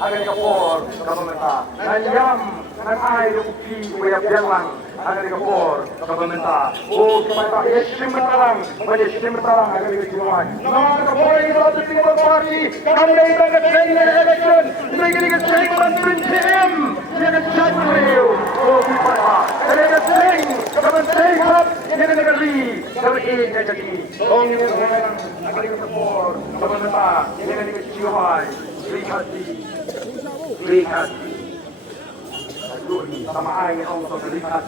akan kapor pemerintah. Nayam nan ay rupi kuya biang akan kapor pemerintah. Oh kita yesim talang, yesim talang akan dikirimkan. Nama kapor itu ada tinggal parti. Kami ini akan train election. Mereka akan train prinsip. Mereka akan train. Oh kita. Mereka akan train. Kami train up. Mereka akan lead. Kami ini jadi. Oh ini akan kapor pemerintah. Mereka akan dikirimkan. Lihat sama air Allah lihat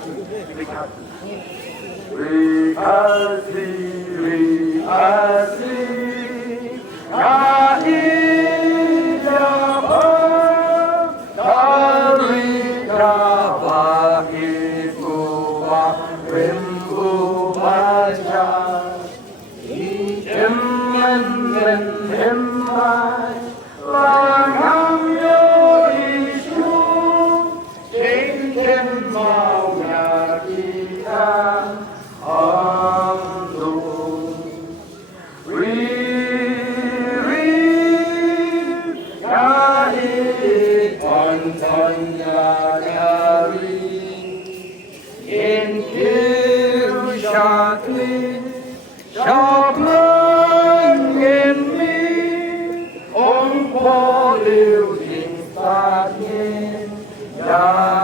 Ja